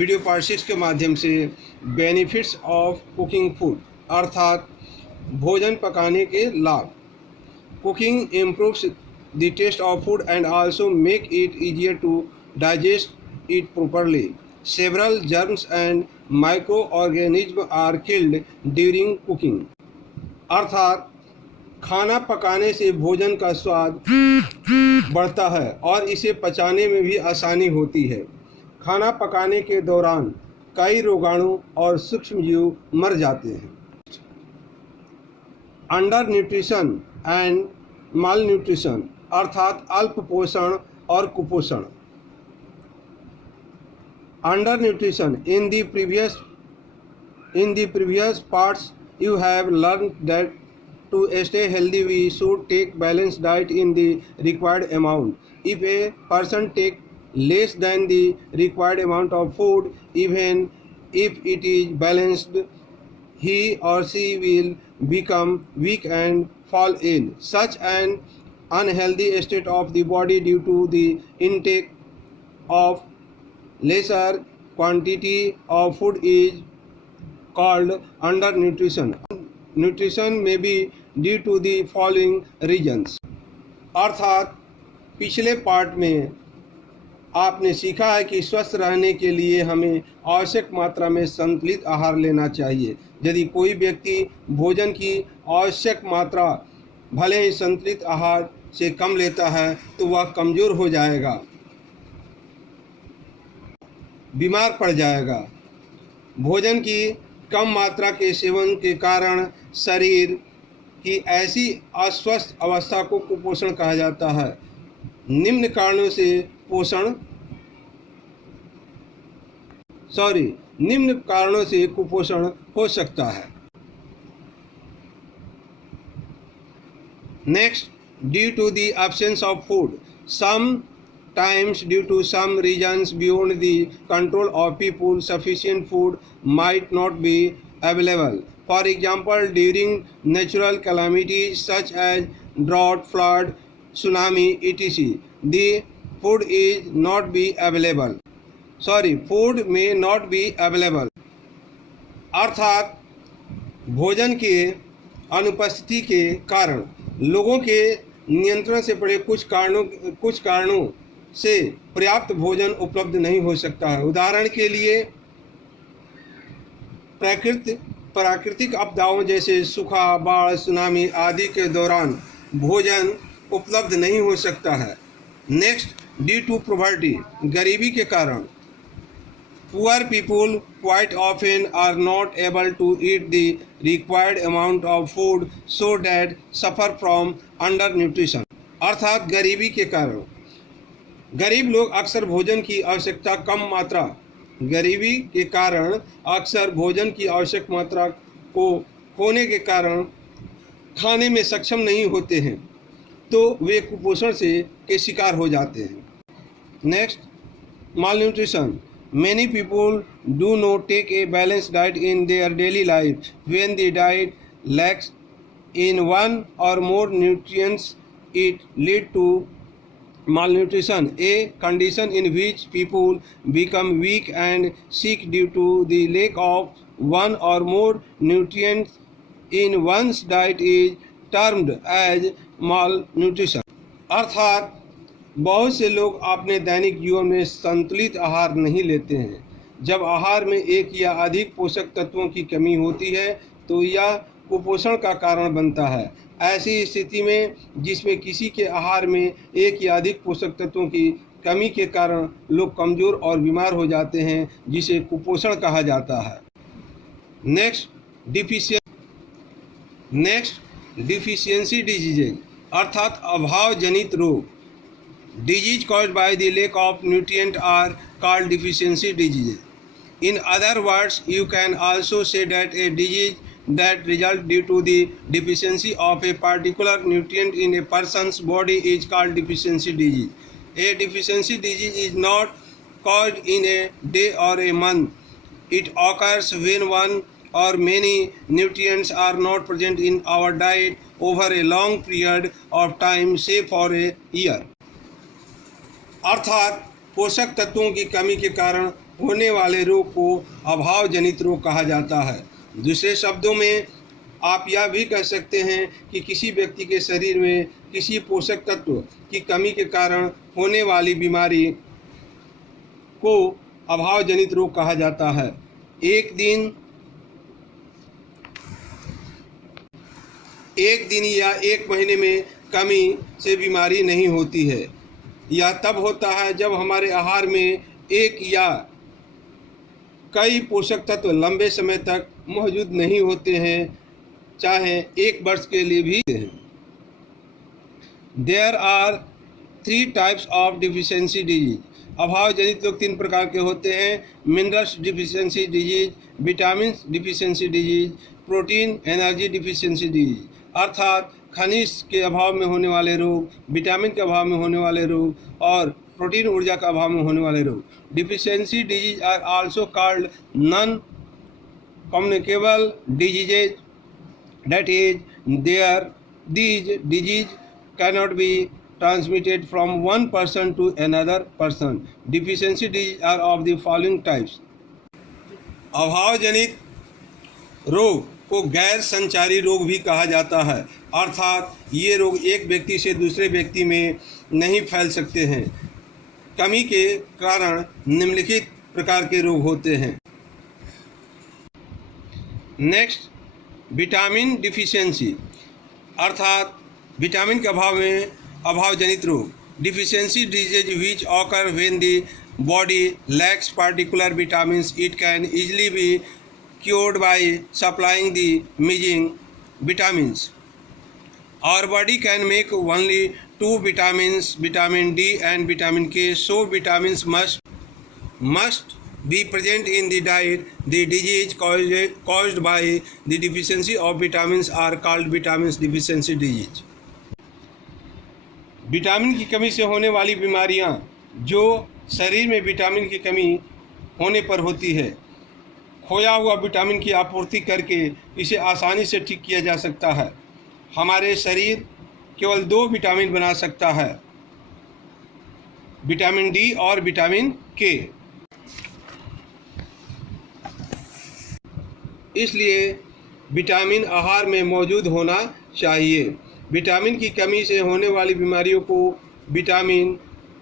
Video part 6 के माध्यम से बेनिफिट्स ऑफ कुकिंग फूड अर्थात भोजन पकाने के लाभ। Cooking improves the taste of food and also make it easier to digest it properly. Several germs and microorganism are killed during cooking. अर्थात खाना पकाने से भोजन का स्वाद बढ़ता है और इसे पचाने में भी आसानी होती है। खाना पकाने के दौरान कई रोगाणु और सूक्ष्म जीव मर जाते हैं। Under nutrition and mall nutrition अर्थात अल्प पोषण और कुपोषण। Under nutrition in the previous parts you have learned that to stay healthy we should take balanced diet in the required amount. If a person take less than the required amount of food, even if it is balanced, he or she will become weak and fall ill. Such an unhealthy state of the body due to the intake of lesser quantity of food is called undernutrition. Nutrition may be due to the following reasons. अर्थात पिछले part में आपने सीखा है कि स्वस्थ रहने के लिए हमें आवश्यक मात्रा में संतुलित आहार लेना चाहिए। यदि कोई व्यक्ति भोजन की आवश्यक मात्रा भले ही संतुलित आहार से कम लेता है तो वह कमज़ोर हो जाएगा, बीमार पड़ जाएगा। भोजन की कम मात्रा के सेवन के कारण शरीर की ऐसी अस्वस्थ अवस्था को कुपोषण कहा जाता है। निम्न कारणों से कुपोषण हो सकता है। Next, due to the absence of food, sometimes due to some reasons beyond the control of people, sufficient food might not be available. For example, during natural calamities such as drought, flood, tsunami, etc., the food may not be available. अर्थात भोजन के अनुपस्थिति के कारण लोगों के नियंत्रण से पड़े कुछ कारणों से पर्याप्त भोजन उपलब्ध नहीं हो सकता है। उदाहरण के लिए प्राकृतिक आपदाओं जैसे सूखा, बाढ़, सुनामी आदि के दौरान भोजन उपलब्ध नहीं हो सकता है। नेक्स्ट, ड्यू टू पॉवर्टी, गरीबी के कारण poor people quite often are not able to eat the required amount of food so that suffer from undernutrition. अर्थात गरीबी के कारण गरीब लोग अक्सर भोजन की आवश्यक मात्रा को खोने के कारण खाने में सक्षम नहीं होते हैं, तो वे कुपोषण के शिकार हो जाते हैं। Next, malnutrition. Many people do not take a balanced diet in their daily life. When the diet lacks in one or more nutrients, it leads to malnutrition, a condition in which people become weak and sick due to the lack of one or more nutrients in one's diet is termed as malnutrition. अर्थात बहुत से लोग अपने दैनिक जीवन में संतुलित आहार नहीं लेते हैं। जब आहार में एक या अधिक पोषक तत्वों की कमी होती है तो यह कुपोषण का कारण बनता है। ऐसी स्थिति में जिसमें किसी के आहार में एक या अधिक पोषक तत्वों की कमी के कारण लोग कमज़ोर और बीमार हो जाते हैं, जिसे कुपोषण कहा जाता है। नेक्स्ट, डिफिशियंसी डिजीजेज अर्थात अभाव जनित रोग। Disease caused by the lack of nutrient are called deficiency diseases. In other words, you can also say that a disease that results due to the deficiency of a particular nutrient in a person's body is called deficiency disease. A deficiency disease is not caused in a day or a month. It occurs when one or many nutrients are not present in our diet over a long period of time, say for a year. अर्थात पोषक तत्वों की कमी के कारण होने वाले रोग को अभाव जनित रोग कहा जाता है। दूसरे शब्दों में आप यह भी कह सकते हैं कि किसी व्यक्ति के शरीर में किसी पोषक तत्व की कमी के कारण होने वाली बीमारी को अभाव जनित रोग कहा जाता है। एक दिन या एक महीने में कमी से बीमारी नहीं होती है। यह तब होता है जब हमारे आहार में एक या कई पोषक तत्व लंबे समय तक मौजूद नहीं होते हैं, चाहे 1 वर्ष के लिए भी हैं। There are 3 types of deficiency disease. अभाव जनित रोग 3 प्रकार के होते हैं: minerals deficiency disease, vitamin deficiency disease, protein energy deficiency disease. अर्थात खनिज के अभाव में होने वाले रोग, विटामिन के अभाव में होने वाले रोग और प्रोटीन ऊर्जा के अभाव में होने वाले रोग। Deficiency disease are also called non communicable diseases, that is, these disease cannot be transmitted from one person to another person. Deficiency disease are of the following types. अभाव जनित रोग को गैर संचारी रोग भी कहा जाता है, अर्थात ये रोग एक व्यक्ति से दूसरे व्यक्ति में नहीं फैल सकते हैं। कमी के कारण निम्नलिखित प्रकार के रोग होते हैं। नेक्स्ट, विटामिन डिफिशियंसी अर्थात विटामिन के अभाव में अभाव जनित रोग। Deficiency disease which occur when the body lakhs particular vitamins. It can easily B cured by supplying the missing vitamins. Our body can make only 2 vitamins, vitamin D and vitamin K, so vitamins must be present in the diet. The disease caused by the deficiency of vitamins are called vitamins deficiency disease. Vitamin की कमी से होने वाली बीमारियां जो शरीर में vitamin की कमी होने पर होती है, खोया हुआ विटामिन की आपूर्ति करके इसे आसानी से ठीक किया जा सकता है। हमारे शरीर केवल 2 विटामिन बना सकता है, विटामिन डी और विटामिन के। इसलिए विटामिन आहार में मौजूद होना चाहिए। विटामिन की कमी से होने वाली बीमारियों को विटामिन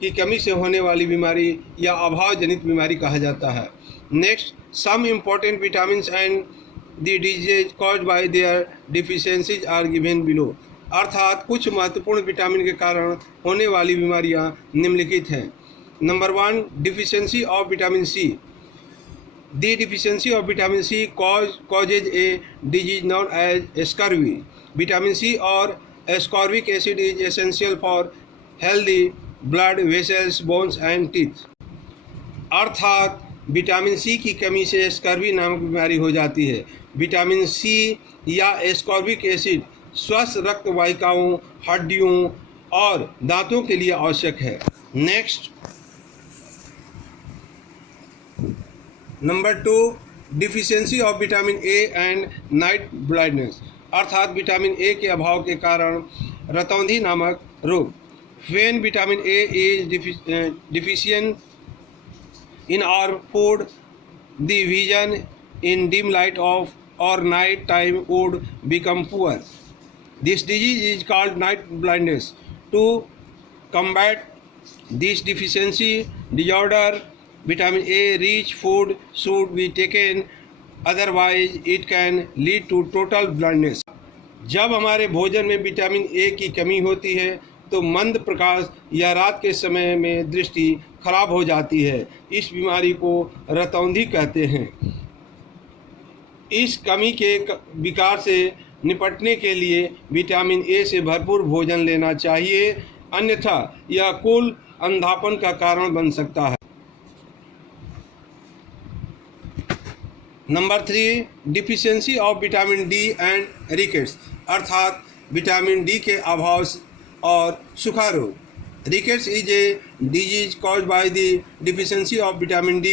की कमी से होने वाली बीमारी या अभाव जनित बीमारी कहा जाता है। Next, some important vitamins and the disease caused by their deficiencies are given below. अर्थात कुछ महत्वपूर्ण विटामिन के कारण होने वाली बीमारियां निम्नलिखित हैं। Number 1, deficiency of vitamin C. The deficiency of vitamin C causes a disease known as scurvy. Vitamin C or ascorbic acid is essential for healthy blood vessels, bones and teeth. अर्थात vitamin C की कमी से scurvy नामक बीमारी हो जाती है। Vitamin C या एस्कॉर्बिक एसिड स्वस्थ रक्त वाहिकाओं, हड्डियों और दांतों के लिए आवश्यक है। Next, number 2, deficiency of vitamin A and night blindness. अर्थात विटामिन ए के अभाव के कारण रतौंधी नामक रोग। When vitamin A is deficient in our food, the vision in dim light of or night time would become poor. This disease is called night blindness. To combat this deficiency disorder, vitamin A rich food should be taken, otherwise it can lead to total blindness. जब हमारे भोजन में vitamin A की कमी होती है तो मंद प्रकाश या रात के समय में दृष्टि खराब हो जाती है। इस बीमारी को रतौंधी कहते हैं। इस कमी के विकार से निपटने के लिए विटामिन ए से भरपूर भोजन लेना चाहिए, अन्यथा यह कुल अंधापन का कारण बन सकता है। Number 3, deficiency of vitamin D and rickets. अर्थात विटामिन डी के अभाव और सूखा रोग। Rickets is a disease caused by the deficiency of vitamin D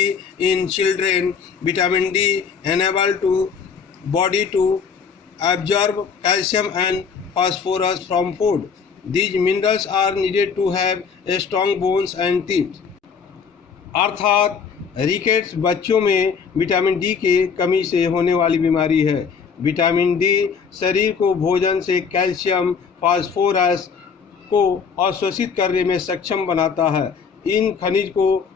in children. Vitamin D enables to body to absorb calcium and phosphorus from food. These minerals are needed to have strong bones and teeth. अर्थात rickets बच्चों में vitamin D की कमी से होने वाली बीमारी है। विटामिन डी शरीर को भोजन से कैल्शियम, फास्फोरस को अवशोषित करने में सक्षम बनाता है। इन खनिज को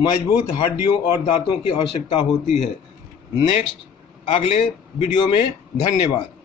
मजबूत हड्डियों और दांतों की आवश्यकता होती है। नेक्स्ट अगले वीडियो में। धन्यवाद।